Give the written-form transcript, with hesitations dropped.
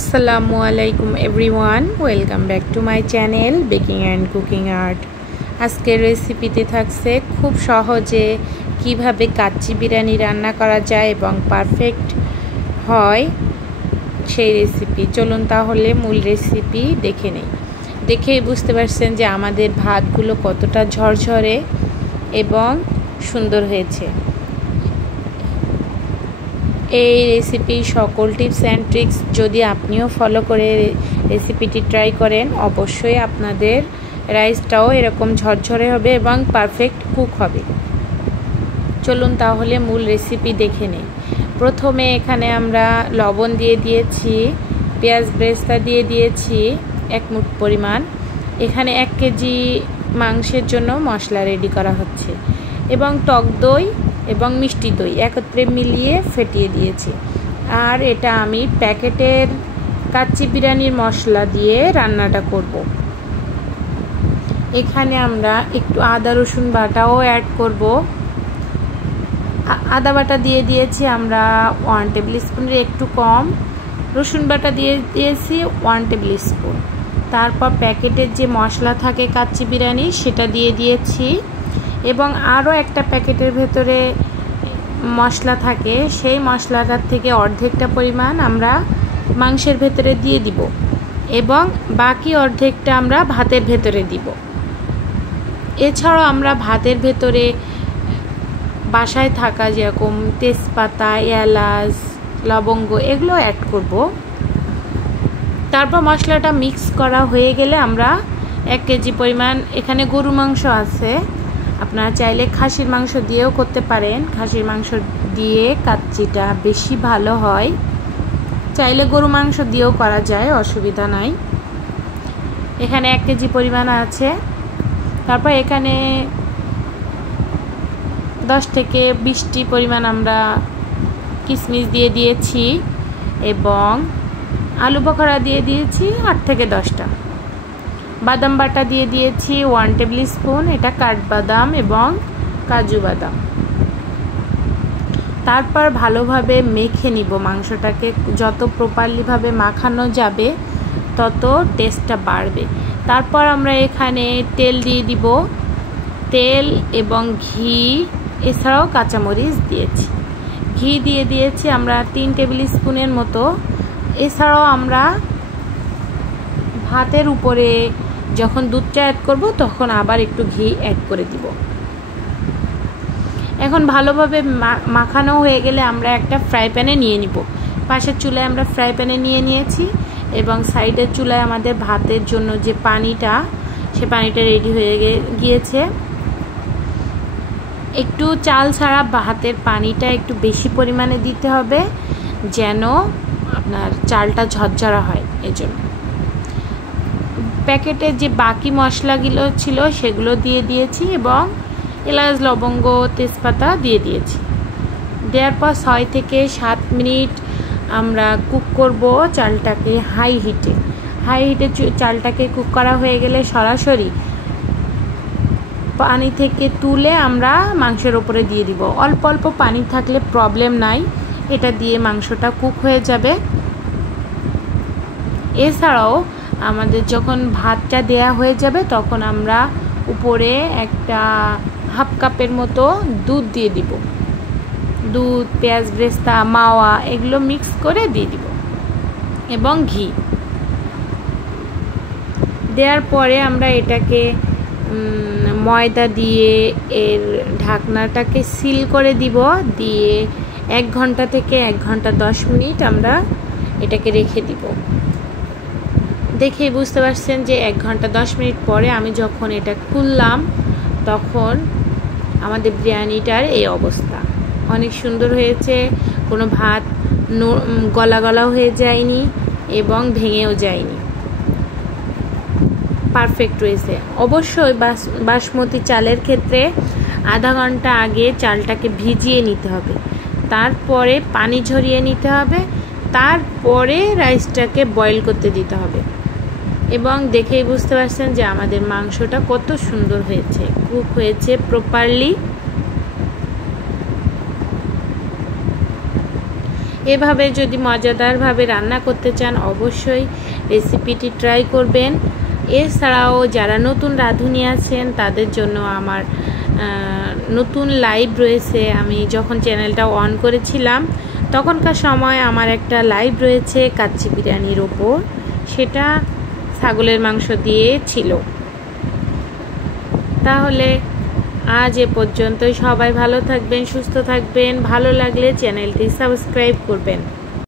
আসসালামু আলাইকুম everyone, welcome back to my channel baking and cooking art. আজকের রেসিপিতে থাকছে খুব সহজে কিভাবে কাচ্চি বিরিয়ানি রান্না করা যায় এবং পারফেক্ট হয় সেই রেসিপি। চলুন তাহলে মূল রেসিপি দেখে নেই। দেখেই বুঝতে পারছেন যে আমাদের ভাতগুলো কতটা ঝরঝরে এবং সুন্দর হয়েছে। এই রেসিপি সকল টিপস অ্যান্ড ট্রিক্স যদি আপনিও ফলো করে রেসিপিটি ট্রাই করেন, অবশ্যই আপনাদের রাইসটাও এরকম ঝরঝরে হবে এবং পারফেক্ট কুক হবে। চলুন তাহলে মূল রেসিপি দেখে নেই। প্রথমে এখানে আমরা লবণ দিয়ে দিয়েছি, পেঁয়াজ বেরেস্তা দিয়ে দিয়েছি 1 মুঠ পরিমাণ। এখানে 1 কেজি মাংসের জন্য মশলা রেডি করা হচ্ছে এবং টক দই এবং মিষ্টি দই একত্রে মিলিয়ে ফেটিয়ে দিয়েছি। আর এটা আমি প্যাকেটের কাচ্চি বিরিয়ানির মশলা দিয়ে রান্নাটা করব। এখানে আমরা একটু আদা রসুন বাটাও অ্যাড করব। আদা বাটা দিয়ে দিয়েছি আমরা 1 টেবিল স্পুনের একটু কম, রসুন বাটা দিয়ে দিয়েছি 1 টেবিল স্পুন। তারপর প্যাকেটের যে মশলা থাকে কাচ্চি বিরিয়ানি সেটা দিয়ে দিয়েছি এবং আরও একটা প্যাকেটের ভেতরে মশলা থাকে, সেই মশলাটার থেকে অর্ধেকটা পরিমাণ আমরা মাংসের ভেতরে দিয়ে দিব এবং বাকি অর্ধেকটা আমরা ভাতের ভেতরে দিব। এছাড়াও আমরা ভাতের ভেতরে বাসায় থাকা যেরকম তেজপাতা, এলাচ, লবঙ্গ এগুলো অ্যাড করব। তারপর মশলাটা মিক্স করা হয়ে গেলে আমরা 1 কেজি পরিমাণ, এখানে গরু মাংস আছে, আপনারা চাইলে খাসির মাংস দিয়েও করতে পারেন। খাসির মাংস দিয়ে কাচ্চিটা বেশি ভালো হয়, চাইলে গরু মাংস দিয়েও করা যায়, অসুবিধা নাই। এখানে 1 কেজি পরিমাণ আছে। তারপর এখানে 10 থেকে 20টি পরিমাণ আমরা কিশমিশ দিয়ে দিয়েছি এবং আলু বখরা দিয়ে দিয়েছি 8 থেকে 10টা। বাদাম বাটা দিয়ে দিয়েছি 1 টেবিল স্পুন, এটা কাঠবাদাম এবং কাজু বাদাম। তারপর ভালোভাবে মেখে নিব মাংসটাকে, যত প্রপারলিভাবে মাখানো যাবে তত টেস্টটা বাড়বে। তারপর আমরা এখানে তেল দিয়ে দিব, তেল এবং ঘি, এছাড়াও কাঁচামরিচ দিয়েছি। ঘি দিয়ে দিয়েছি আমরা 3 টেবিল স্পুনের মতো। এছাড়াও আমরা ভাতের উপরে যখন দুধটা অ্যাড করব তখন আবার একটু ঘি অ্যাড করে দিব। এখন ভালোভাবে মাখানো হয়ে গেলে আমরা একটা ফ্রাই প্যানে নিয়ে নিব। পাশের চুলায় আমরা ফ্রাই প্যানে নিয়ে নিয়েছি এবং সাইডের চুলায় আমাদের ভাতের জন্য যে পানিটা, সে পানিটা রেডি হয়ে গিয়েছে। একটু চাল ছাড়া ভাতের পানিটা একটু বেশি পরিমাণে দিতে হবে যেন আপনার চালটা ঝরঝরা হয়। এজন্য প্যাকেটে যে বাকি মশলাগুলো ছিল সেগুলো দিয়ে দিয়েছি এবং এলাচ, লবঙ্গ, তেজপাতা দিয়ে দিয়েছি। দেওয়ার পর 6 থেকে 7 মিনিট আমরা কুক করব চালটাকে হাই হিটে। চালটাকে কুক করা হয়ে গেলে সরাসরি পানি থেকে তুলে আমরা মাংসের ওপরে দিয়ে দিব। অল্প অল্প পানি থাকলে প্রবলেম নাই, এটা দিয়ে মাংসটা কুক হয়ে যাবে। এছাড়াও আমাদের যখন ভাতটা দেয়া হয়ে যাবে তখন আমরা উপরে একটা 1/2 কাপের মতো দুধ দিয়ে দিব। দুধ, পেঁয়াজ বেরেস্তা, মাওয়া এগুলো মিক্স করে দিয়ে দিব এবং ঘি দেওয়ার পরে আমরা এটাকে ময়দা দিয়ে এর ঢাকনাটাকে সিল করে দিব। দিয়ে 1 ঘন্টা থেকে 1 ঘন্টা 10 মিনিট আমরা এটাকে রেখে দিব। দেখেই বুঝতে পারছেন যে 1 ঘন্টা 10 মিনিট পরে আমি যখন এটা খুললাম তখন আমাদের বিরিয়ানিটার এই অবস্থা। অনেক সুন্দর হয়েছে, কোনো ভাত গলা গলা হয়ে যায়নি এবং ভেঙেও যায়নি, পারফেক্ট হয়েছে। অবশ্যই বাসমতি চালের ক্ষেত্রে আধা ঘন্টা আগে চালটাকে ভিজিয়ে নিতে হবে, তারপরে পানি ঝরিয়ে নিতে হবে, তারপরে রাইসটাকে বয়েল করতে দিতে হবে। এবং দেখেই বুঝতে পারছেন যে আমাদের মাংসটা কত সুন্দর হয়েছে, কুক হয়েছে প্রপারলি। এভাবে যদি মজাদারভাবে রান্না করতে চান অবশ্যই রেসিপিটি ট্রাই করবেন। এছাড়াও যারা নতুন রাঁধুনি আছেন তাদের জন্য আমার নতুন লাইভ রয়েছে। আমি যখন চ্যানেলটা অন করেছিলাম তখনকার সময় আমার একটা লাইভ রয়েছে কাচ্চি বিরিয়ানির ওপর, সেটা ছাগলের মাংস দিয়ে ছিল। তাহলে আজ এ পর্যন্তই। সবাই ভালো থাকবেন, সুস্থ থাকবেন। ভালো লাগলে চ্যানেলটি সাবস্ক্রাইব করবেন।